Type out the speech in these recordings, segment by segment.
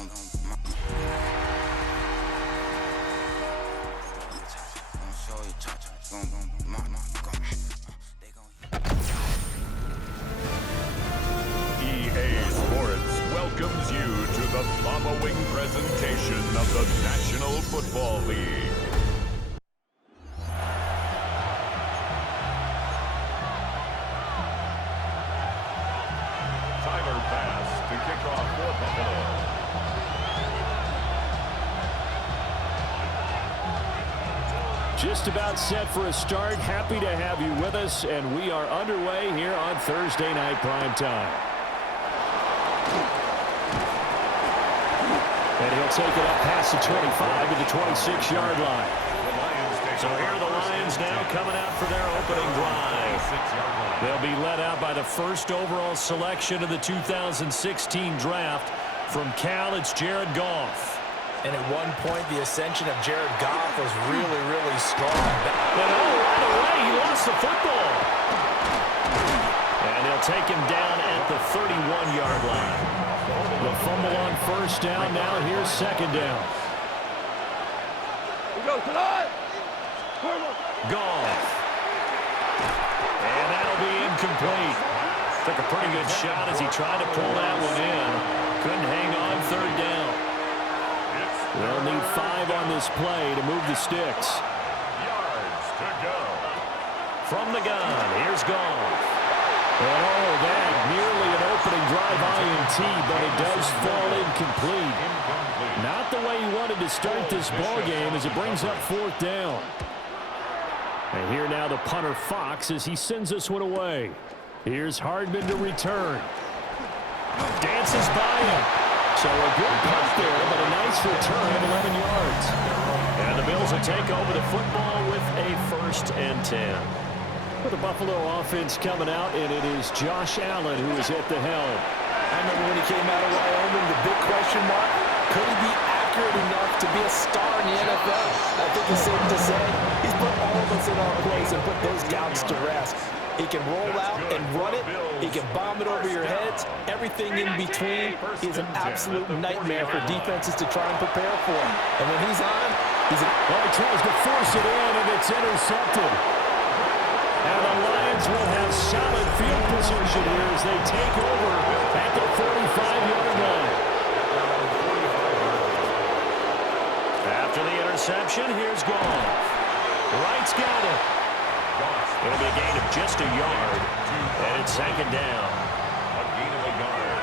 EA Sports welcomes you to the following presentation of the National Football League. Tyler Bass to kick off for Buffalo. Just about set for a start. Happy to have you with us, and we are underway here on Thursday Night Primetime. And he'll take it up past the 25 to the 26-yard line. So here are the Lions now coming out for their opening drive. They'll be led out by the first overall selection of the 2016 draft. From Cal, it's Jared Goff. And at one point, the ascension of Jared Goff was really, really strong. But right away, he lost the football. And they'll take him down at the 31-yard line. The fumble on first down. Now here's second down. Goff. And that'll be incomplete. Took a pretty good shot as he tried to pull that one in. Couldn't hang on third down. They'll need 5 on this play to move the sticks. Yards to go. From the gun, here's Goff. And that nearly an opening drive INT, but it does fall incomplete. Not the way he wanted to start this ball game as it brings up fourth down. And here now the punter Fox as he sends this one away. Here's Hardman to return. Dances by him. So a good punt there, but a nice return of 11 yards. And the Bills will take over the football with a 1st and 10. For the Buffalo offense coming out, and it is Josh Allen who is at the helm. I remember when he came out of Wyoming, the big question mark, could he be accurate enough to be a star in the NFL? I think it's safe to say he's put all of us in our place and put those doubts to rest. He can roll out and run it. He can bomb it over your heads. Everything in between is an absolute nightmare for defenses to try and prepare for him. And when he's on, he's well, he tries to force it in, and it's intercepted. And the Lions will have solid field position here as they take over at the 45-yard line. After the interception, here's Goff. Wright's got it. It'll be a gain of just a yard, and it's second down. A gain of a yard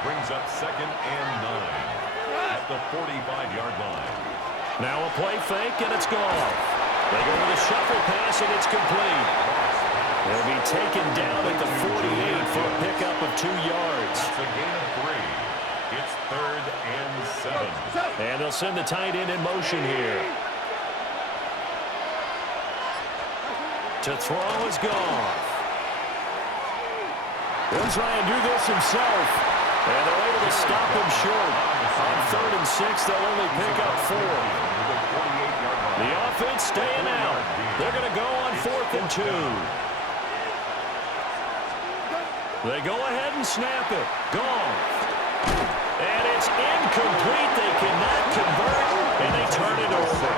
brings up 2nd and 9 at the 45-yard line. Now a play fake, and it's Goff. They go with a shuffle pass, and it's complete. They'll be taken down at the 48 for a pickup of 2 yards. It's a gain of 3. It's 3rd and 7. And they'll send the tight end in motion here. To throw is Goff. He'll try and do this himself. And they're able to stop him short. On 3rd and 6, they'll only pick up 4. The offense staying out. They're going to go on 4th and 2. They go ahead and snap it. Goff. And it's incomplete. They cannot convert, and they turn it over.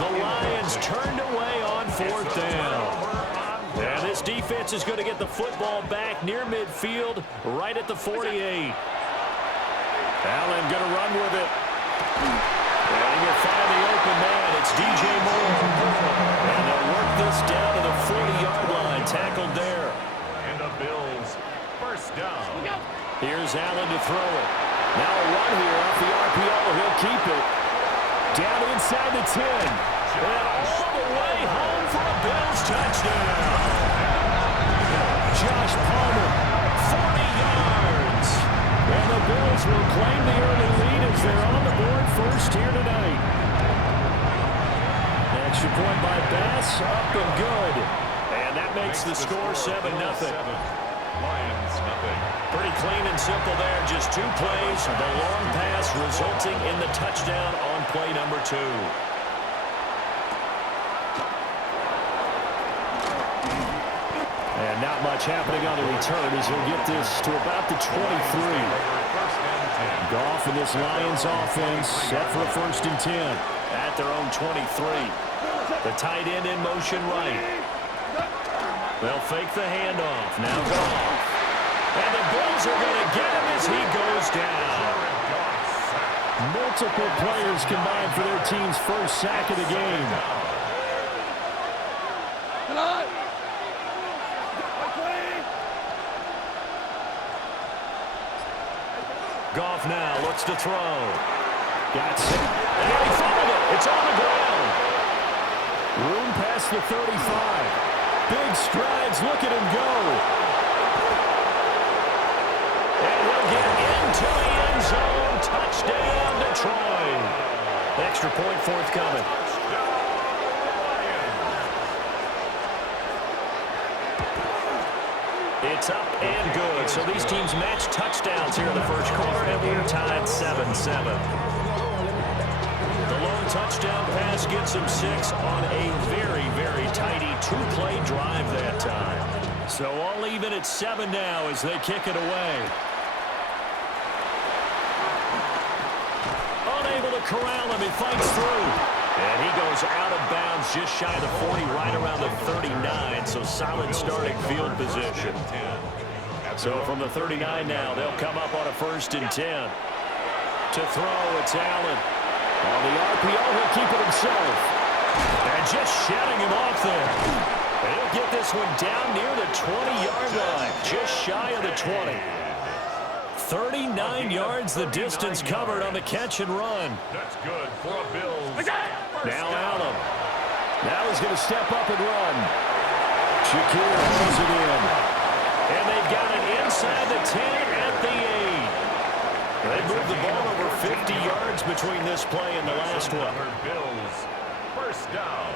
The Lions turned away on 4th down. And this defense is going to get the football back near midfield, right at the 48. Allen going to run with it. And he'll find the open man. It's DJ Moore. And they'll work this down to the 40-yard line. Tackled there. And the Bills first down. Here's Allen to throw it. Now a run here off the RPO. He'll keep it. Down inside the 10. And all the way home for a Bills touchdown. Josh Palmer, 40 yards. And the Bills will claim the early lead as they're on the board first here tonight. Extra point by Bass, up and good. And that makes the score 7-0. Lions nothing. Pretty clean and simple there. Just 2 plays. The long pass resulting in the touchdown on play number 2. And not much happening on the return as he'll get this to about the 23. First and Goff and this Lions offense set for a 1st and 10. At their own 23. The tight end in motion right. They'll fake the handoff. Now Goff. And the Bills are going to get him as he goes down. Multiple players combined for their team's first sack of the game. Goff now looks to throw. Got set. And he fumbled it. It's on the ground. Room past the 35. Big strides. Look at him go. And he'll get into the end zone. Touchdown, Detroit. Extra point forthcoming. It's up and good. So these teams match touchdowns here in the first quarter, and we're tied 7-7. The lone touchdown pass gets him 6 on a very, very tidy 2-play drive that time. So all even at 7 now as they kick it away. Unable to corral him. He fights through. And he goes out of bounds just shy of the 40, right around the 39. So solid starting field position. So from the 39 now, they'll come up on a 1st and 10. To throw, it's Allen. On the RPO, he'll keep it himself. And just shutting him off there. And he'll get this one down near the 20-yard line. Just shy of the 20. 39 yards the distance covered on the catch and run. That's good for a Bills. Now Allen. Now he's going to step up and run. Shakir holds it in. And they've got it inside the 10 at the 8. They moved the ball over 50 yards between this play and the last one. Bills. First down.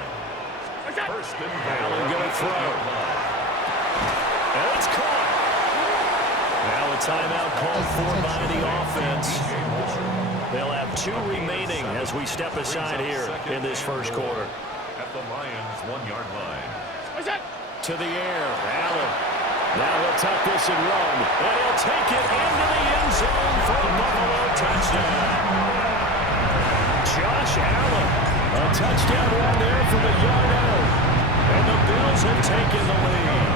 First and Allen going to throw. And it's caught. Now a timeout called for by the offense. They'll have 2 remaining as we step aside here in this first quarter. At the Lions' 1-yard line. To the air, Allen. Now he'll tuck this and run. And he'll take it into the end zone for a Buffalo touchdown. Josh Allen. A touchdown run there from a yard out. And the Bills have taken the lead.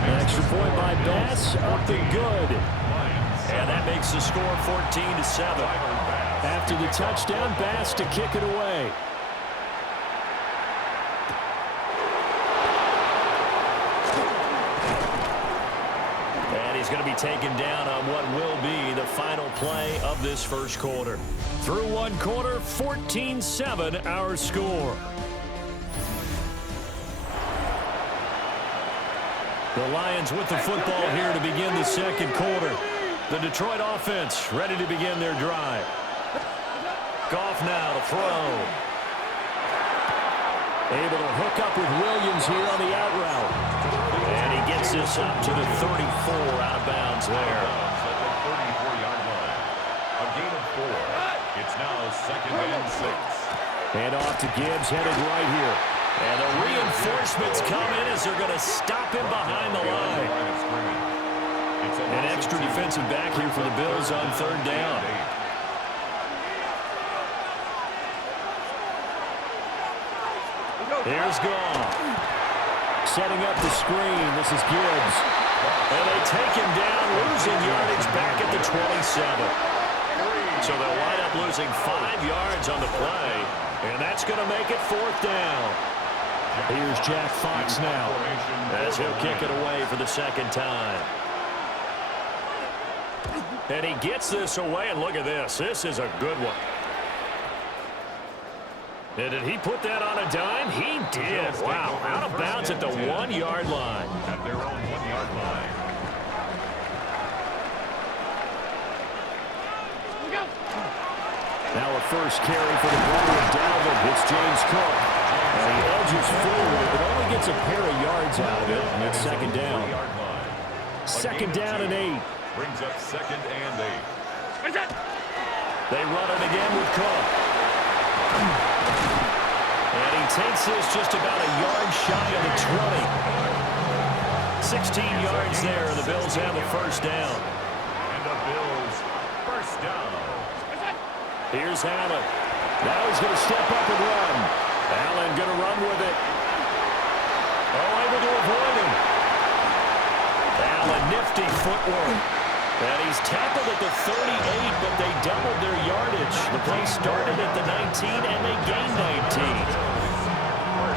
An extra point by Bass, up and good. And that makes the score 14-7. After the touchdown, Bass to kick it away. And he's going to be taken down on what will be the final play of this first quarter. Through one quarter, 14-7 our score. The Lions with the football here to begin the second quarter. The Detroit offense ready to begin their drive. Goff now to throw. Able to hook up with Williams here on the out route. And he gets this up to the 34 out of bounds there. At the 34-yard line. A gain of 4. It's now 2nd and 6. And off to Gibbs, headed right here. And the reinforcements come in as they're going to stop him behind the line. An extra defensive back here for the Bills on 3rd down. Here's Goff. Setting up the screen. This is Gibbs. And they take him down, losing yardage back at the 27. So they'll wind up losing 5 yards on the play. And that's going to make it 4th down. Here's Jack Fox now. As he'll kick it away for the 2nd time. And he gets this away, and look at this. This is a good one. And did he put that on a dime? He did. Wow, out of bounds at the 1-yard line. At their own 1-yard line. Now a first carry for the brother of Dalvin. It's James Cook. And he edges forward, but only gets a pair of yards out of it. And it's 2nd down. 2nd down and 8. Brings up 2nd and 8. They run it again with Cook. And he takes this just about a yard shy of the 20. 16 yards there, and the Bills have the 1st down. And the Bills First down. Here's Allen. Now he's going to step up and run. Allen going to run with it. Oh, able to avoid him. Allen, nifty footwork. And he's tackled at the 38, but they doubled their yardage. The play started at the 19, and they gained 19.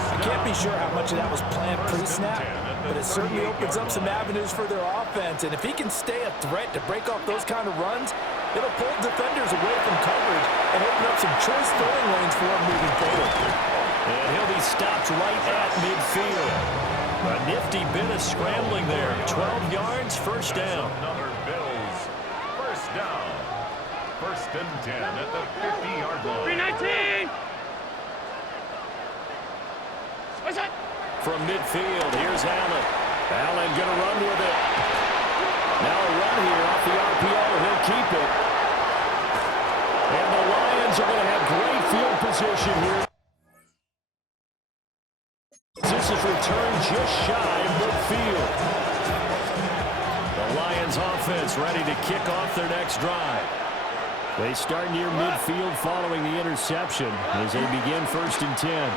I can't be sure how much of that was planned pre-snap, but it certainly opens up some avenues for their offense. And if he can stay a threat to break off those kind of runs, it'll pull defenders away from coverage and open up some choice throwing lanes for him moving forward. And he'll be stopped right at midfield. A nifty bit of scrambling there. 12 yards, first down. Another Bills. First down. First and 10 at the 50-yard line. 319. What's that? From midfield, here's Allen. Allen going to run with it. Now a run here off the RPO. He'll keep it. And the Lions are going to have great field position here. This is returned just shy of midfield. The Lions offense ready to kick off their next drive. They start near midfield following the interception as they begin first and 10.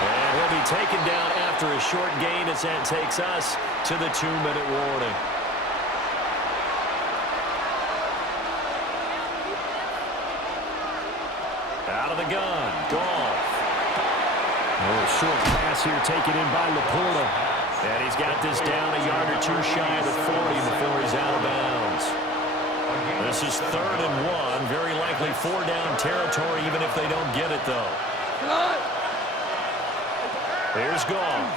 And he'll be taken down after a short gain as that takes us to the 2-minute warning. Out of the gun, Goff. A short pass here taken in by Laporta. And he's got this down a yard or two shy of the 40 before he's out of bounds. This is 3rd and 1. Very likely 4-down territory even if they don't get it, though. Here's Goff.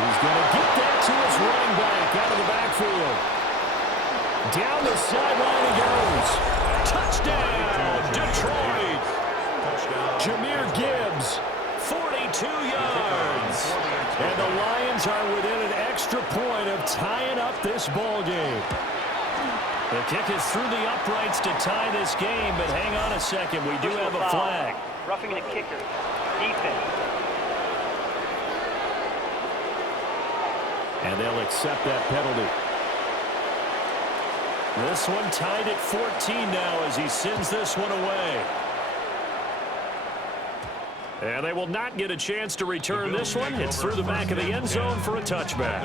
He's going to get that to his running back out of the backfield. Down the sideline he goes. Touchdown, Detroit. Jahmyr Gibbs, 42 yards. And the Lions are within an extra point of tying up this ball game. The kick is through the uprights to tie this game, but hang on a second. We do have a flag. Roughing the kicker. Defense. And they'll accept that penalty. This one tied at 14 now as he sends this one away. And they will not get a chance to return this one. It's through the back of the end zone for a touchback.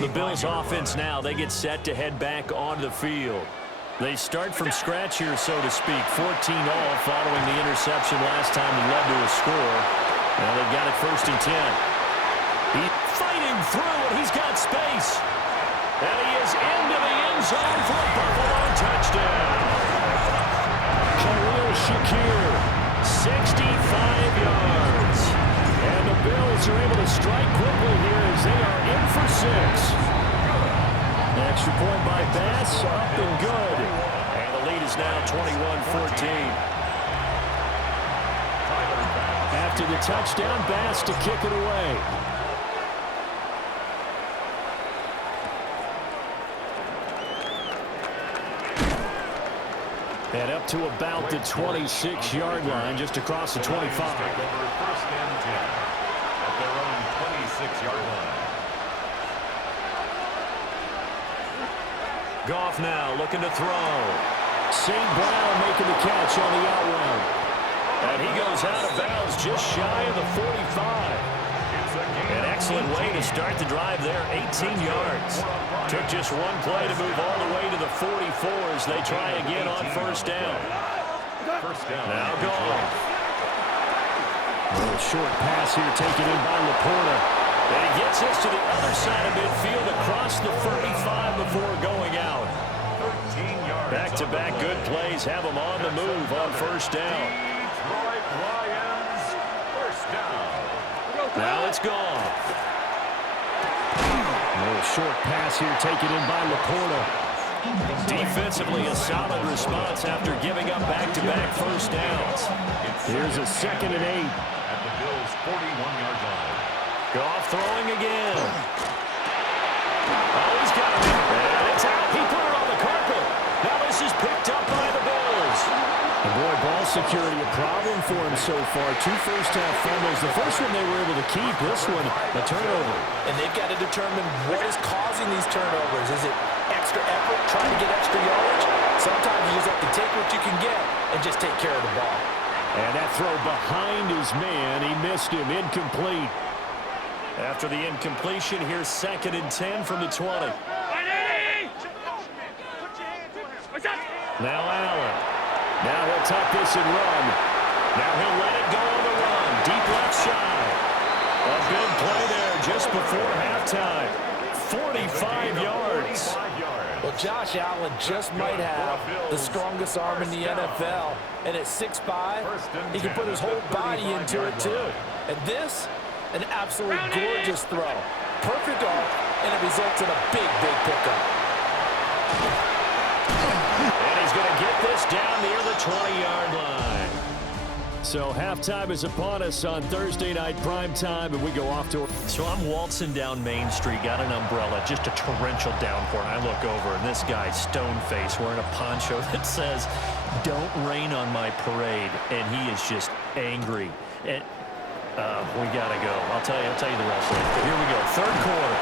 The Bills offense now, they get set to head back onto the field. They start from scratch here, so to speak. 14-all following the interception last time he led to a score. Now they've got it first and 10. He's fighting through, and he's got space. And he is into the end zone for a Buffalo touchdown. Khalil Shakir, 65 yards. And the Bills are able to strike quickly here as they are in for 6. Extra point by Bass, up and good. And the lead is now 21-14. After the touchdown, Bass to kick it away. And up to about the 26-yard line, just across the 25. First and 10 at their own 26-yard line. Goff now looking to throw. St. Brown making the catch on the out route. And he goes out of bounds just shy of the 45. An excellent way to start the drive there, 18 yards. Took just one play to move all the way to the 44 as they try again on first down. Now Goff. A short pass here taken in by Laporta. And he gets us to the other side of midfield across the 35 before going out. Back-to-back good plays have them on the move on first down. Detroit Lions, first down. Now it's gone. A short pass here taken in by Laporta. Defensively, a solid response after giving up back-to-back first downs. Here's a 2nd and 8. At the Bills' 41-yard line. Goff throwing again. Oh, he's got it. And it's out. He put it on the carpet. Now this is picked up by the Bills. And boy, ball security a problem for him so far. 2 first-half fumbles. The first one they were able to keep. This one, a turnover. And they've got to determine what is causing these turnovers. Is it extra effort trying to get extra yardage. Sometimes you just have to take what you can get and just take care of the ball. And that throw behind his man, he missed him, incomplete. After the incompletion, here's 2nd and 10 from the 20. Now Allen. Now he'll tuck this and run. Now he'll let it go on the run. Deep left side. A big play there just before halftime. 45 yards. Well, Josh Allen just might have the strongest arm in the NFL. And at 6'5", he can put his whole body into it too. And this, an absolute gorgeous throw. Perfect arm, and it results in a big, big pickup. And he's going to get this down near the 20-yard line. So halftime is upon us on Thursday night primetime, and we go off to... So I'm waltzing down Main Street, got an umbrella, just a torrential downpour, and I look over, and this guy, stone-faced, wearing a poncho that says, "Don't rain on my parade," and he is just angry. And we got to go. I'll tell you the rest later. But here we go, 3rd quarter.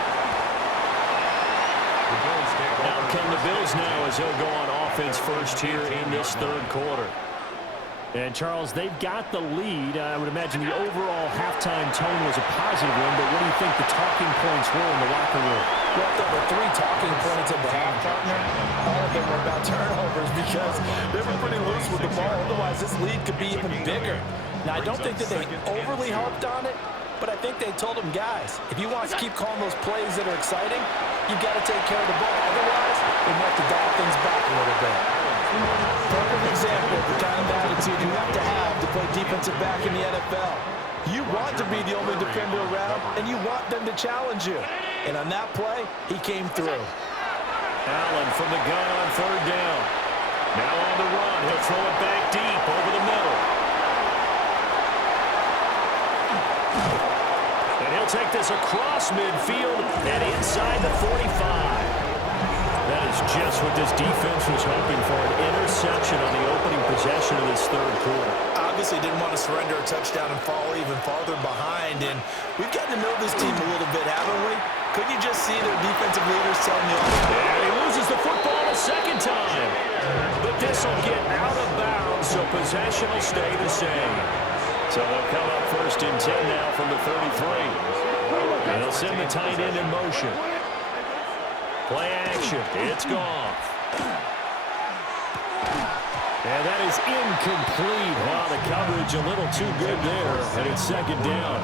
Out come the Bills now as they'll go on offense first here in this 3rd quarter. And, Charles, they've got the lead. I would imagine the overall halftime tone was a positive one, but what do you think the talking points were in the locker room? Well, there were 3 talking points at the half, partner. All of them were about turnovers because they were pretty loose with the ball. Otherwise, this lead could be even bigger. Now, I don't think that they overly harped on it, but I think they told them, guys, if you want to keep calling those plays that are exciting, you've got to take care of the ball. Otherwise, we might have to dial things back a little bit. Perfect example of the kind of attitude you have to play defensive back in the NFL. You want to be the only defender around, and you want them to challenge you. And on that play, he came through. Allen from the gun on 3rd down. Now on the run. He'll throw it back deep over the middle. And he'll take this across midfield and inside the 45. That is just what this defense was hoping for, an interception on the opening possession of this 3rd quarter. Obviously didn't want to surrender a touchdown and fall even farther behind, and we've gotten to know this team a little bit, haven't we? Couldn't you just see their defensive leaders telling you? And he loses the football a 2nd time. But this will get out of bounds, so possession will stay the same. So they'll come up 1st and 10 now from the 33. And they'll send the tight end in motion. Play action. It's Goff. And that is incomplete. Wow, the coverage a little too good there. And it's 2nd down.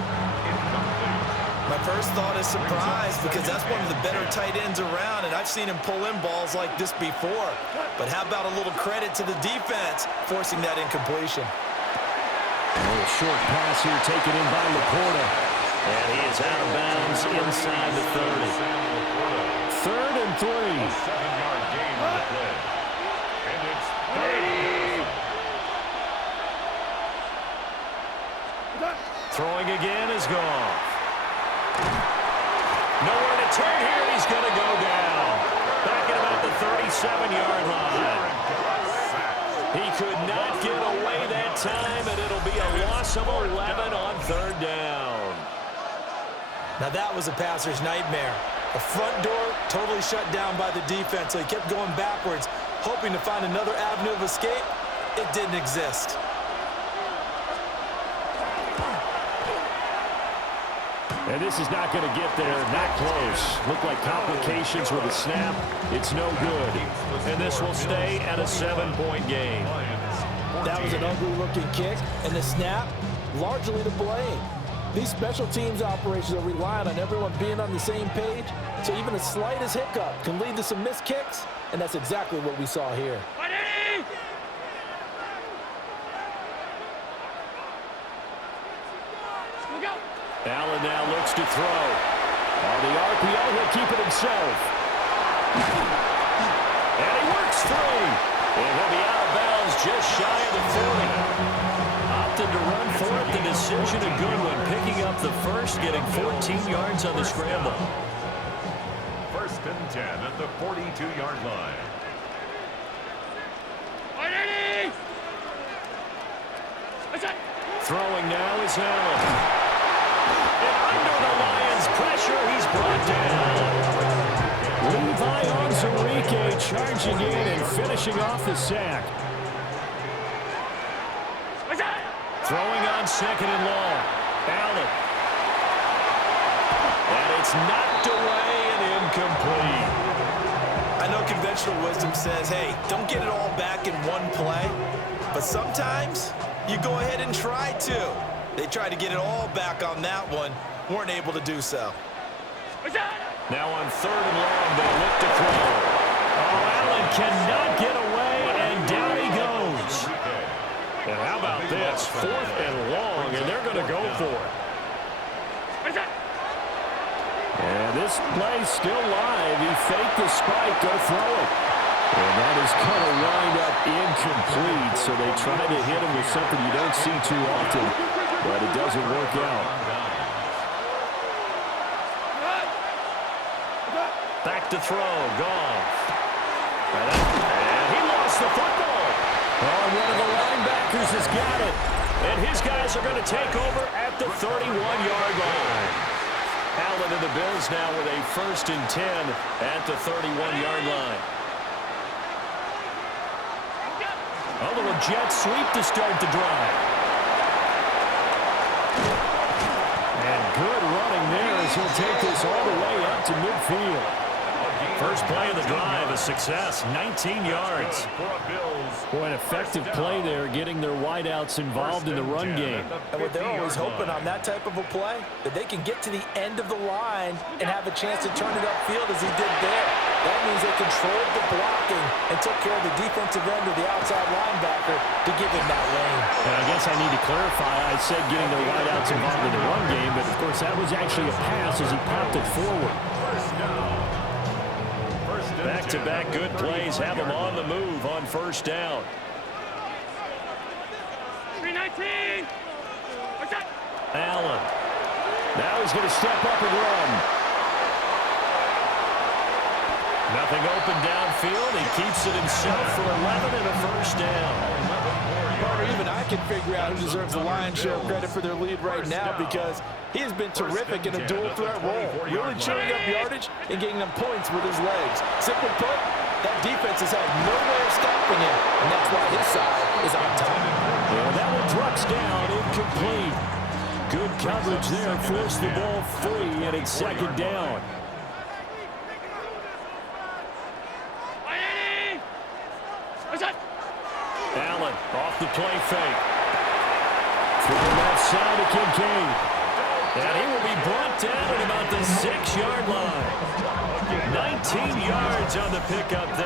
My first thought is surprise because that's one of the better tight ends around, and I've seen him pull in balls like this before. But how about a little credit to the defense forcing that incompletion? A little short pass here taken in by Laporta. And he is out of bounds inside the 30. 3rd and 3. 7-yard gain on the play. And it's 30. Throwing again is Goff. Nowhere to turn here. He's going to go down. Back at about the 37-yard line. He could not get away that time, and it'll be a loss of 11 on 3rd down. Now that was a passer's nightmare. The front door totally shut down by the defense, so he kept going backwards, hoping to find another avenue of escape. It didn't exist. And this is not going to get there. Not close. Look like complications with a snap. It's no good. And this will stay at a 7-point game. That was an ugly-looking kick, and the snap, largely to blame. These special teams operations are relying on everyone being on the same page, so even the slightest hiccup can lead to some missed kicks, and that's exactly what we saw here. Allen now looks to throw. On the RPO, he'll keep it himself. And he works free. And he'll be out of bounds just shy of the 40. Opted to run for it. The decision a good one. Picking up the first, getting 14 yards on the scramble. 1st and 10 at the 42-yard line. Throwing now is Allen. And under the Lions' pressure, he's brought down. Levi Onwuzurike Quickly charging in and finishing off the sack. Throwing on 2nd and long. Allen. And it's knocked away and incomplete. I know conventional wisdom says, hey, don't get it all back in one play. But sometimes you go ahead and try to. They tried to get it all back on that one. Weren't able to do so. Now on 3rd and long, they look to throw. Oh, Allen cannot get away, and down he goes. And how about this? 4th and long, and they're going to go for it. And this play's still live. He faked the spike, go throw it. And that is going to wind up incomplete, so they try to hit him with something you don't see too often, but it doesn't work out. Back to throw, Goff. And he lost the football. Oh, one of the linebackers has got it. And his guys are going to take over at the 31-yard line. Allen and the Bills now with a 1st and 10 at the 31-yard line. A little jet sweep to start the drive. And good running there as he'll take this all the way up to midfield. First play of the drive, a success, 19 yards. Boy, an effective play there, getting their wideouts involved in the run game. And what they're always hoping on that type of a play, that they can get to the end of the line and have a chance to turn it upfield as he did there. That means they controlled the blocking and took care of the defensive end of the outside linebacker to give him that lane. And I guess I need to clarify, I said getting their wideouts involved in the run game, but of course that was actually a pass as he popped it forward. Back-to-back good plays have him on the move on 1st down. 319. Allen. Now he's going to step up and run. Nothing open downfield. He keeps it himself for 11 and a 1st down. Or even I can figure out who deserves the lion's share of credit for their lead right now, because he has been terrific in a dual threat role, really chewing up yardage and getting them points with his legs. Simply put, that defense has had no way of stopping him, and that's why his side is on top. Yeah, that one trucks down, incomplete. Good coverage there, forced the ball free, and it's 2nd down. Allen off the play fake. Through left side to Kincaid. And he will be brought down at about the 6-yard line. 19 yards on the pickup there.